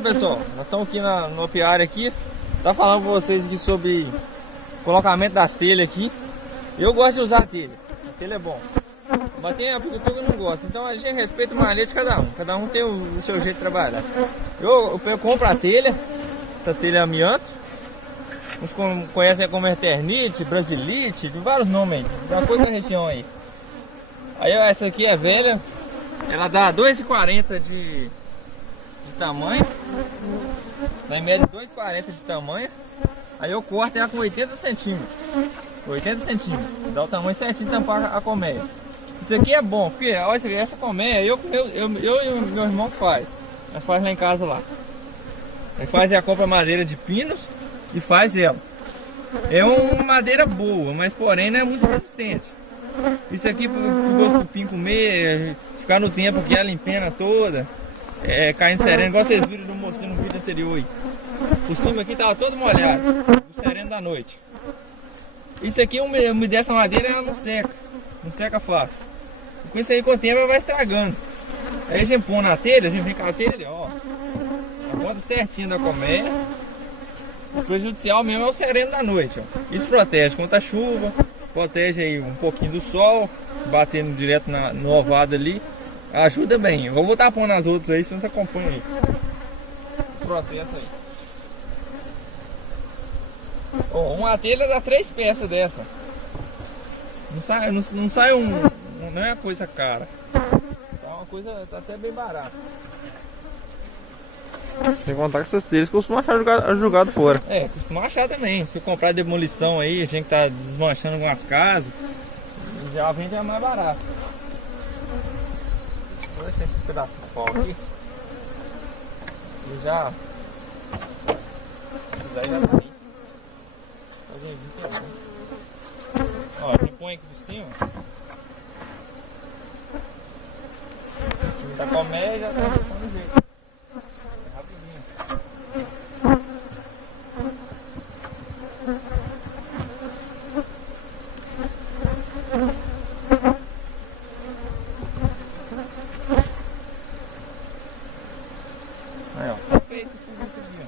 Aí pessoal, nós estamos aqui no apiário aqui. Tá falando com vocês aqui sobre colocamento das telhas aqui. Eu gosto de usar a telha é bom. Mas tem apicultor que não gosta. Então a gente respeita a maneira de cada um. Cada um tem o seu jeito de trabalhar. Eu compro a telha, essa telha amianto. Uns conhecem como Eternite, Brasilite, tem vários nomes aí. Tem coisa da região aí. Aí essa aqui é velha. Ela dá 2,40 de tamanho. Na média 2,40 de tamanho. Aí eu corto ela com 80 centímetros. 80 centímetros. Dá o tamanho certinho de tampar a colmeia. Isso aqui é bom, porque olha, essa colmeia eu e o meu irmão faz. Nós faz lá em casa lá. Ele faz a compra madeira de pinos e faz ela. É uma madeira boa, mas porém não é muito resistente. Isso aqui para o cupim comer, ficar no tempo que ela empena toda, caindo sereno, igual vocês viram no vídeo anterior aí. Por cima aqui tava todo molhado, o sereno da noite. Isso aqui, umedece essa madeira, ela não seca fácil. E com isso aí, com o tempo, ela vai estragando. Aí a gente põe na telha, a gente vem com a telha, ó, a ponta certinha da colmeia. O prejudicial mesmo é o sereno da noite, ó. Isso protege contra a chuva, protege aí um pouquinho do sol, batendo direto no ovado ali. Ajuda bem. Eu vou voltar pondo nas outras aí, senão você acompanha aí o processo aí. Uma telha dá 3 peças dessa. Não sai não é uma coisa cara. Sai uma coisa até bem barata. Sem contar que essas telhas costumam achar jogado fora. Costuma achar também. Se comprar demolição aí, a gente tá desmanchando algumas casas, já vende a mais barato. Vou deixar esse pedaço de pau aqui. E já. Isso daí já tá aí. Ó, a gente põe aqui por cima. Em cima da colmeia já tá do jeito. É rapidinho. Aí ó, tá feito esse serviço aqui, ó.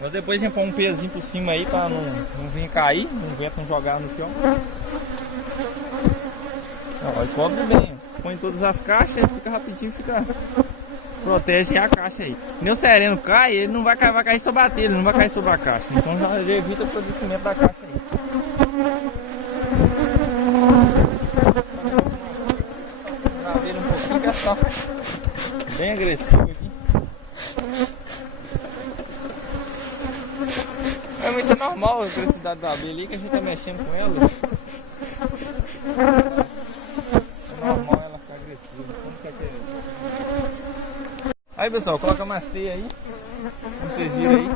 Mas depois a gente põe um pezinho por cima aí pra não vir cair, não vento não jogar no chão. Ó, cobre bem, põe todas as caixas, fica rapidinho, protege a caixa aí. Nem o sereno cai, ele não vai cair sobre a telha, ele não vai cair sobre a caixa. Então já evita o apodrecimento da caixa aí. Graveira um pouquinho que é só bem agressivo aqui. Mas isso é normal, a agressividade da abelha ali, que a gente tá mexendo com ela. É normal ela ficar agressiva. Aí pessoal, coloca mais teia aí, como vocês viram aí.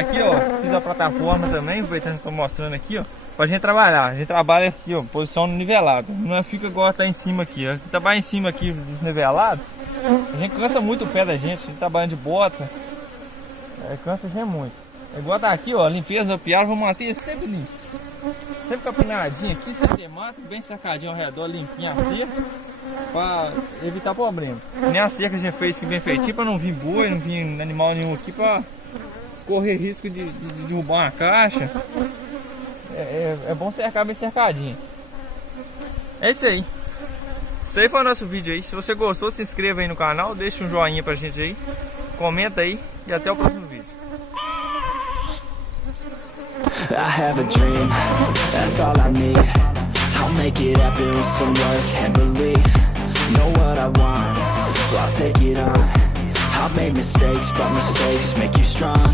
Aqui ó, fiz a plataforma também, aproveitando que estou mostrando aqui ó, pra gente trabalhar. A gente trabalha aqui ó, posição nivelada. Não fica igual tá em cima aqui. A gente trabalha em cima aqui, desnivelado. A gente cansa muito o pé da gente, a gente trabalha de bota. Cansa a gente muito. É igual tá aqui, ó, limpeza do piaro, vou manter sempre limpo. Sempre capinadinho aqui, sem ter mato, bem cercadinho ao redor, limpinho a cerca, pra evitar problema. Nem a cerca a gente fez aqui bem feitinho, pra não vir boi, não vir animal nenhum aqui, pra correr risco de derrubar uma caixa. É bom cercar bem cercadinho. É isso aí. Isso aí foi o nosso vídeo aí. Se você gostou, se inscreva aí no canal, deixa um joinha pra gente aí, comenta aí e até o próximo vídeo. I have a dream, that's all I need. I'll make it happen with some work and belief. Know what I want, so I'll take it on. I'll make mistakes, but mistakes make you strong.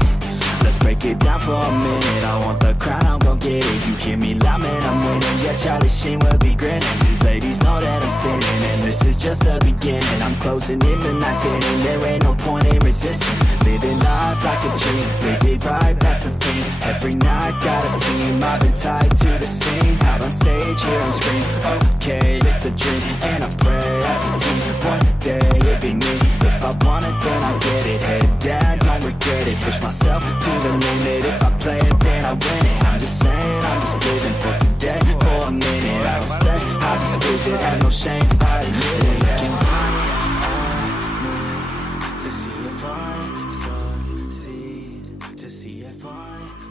Let's break it down for a minute. I want the crown, I'm gon' get it. You hear me loud, man, I'm winning. Yeah, Charlie Sheen will be grinning. These ladies know that I'm sinning, and this is just the beginning. I'm closing in the night inning. There ain't no point in resisting. Living life like a dream, live it right, that's the thing. Every night got a team, I've been tied to the scene. Out on stage, hear them scream. Okay, it's a dream, and I pray as a team. One day it'll be me. If I want it, then I get it. Head down, don't regret it. Push myself to the limit. If I play it, then I win it. I'm just saying, I'm just living for today. For a minute, I don't stay, I just visit. Have no shame, I admit it. You can to see if I succeed, to see if I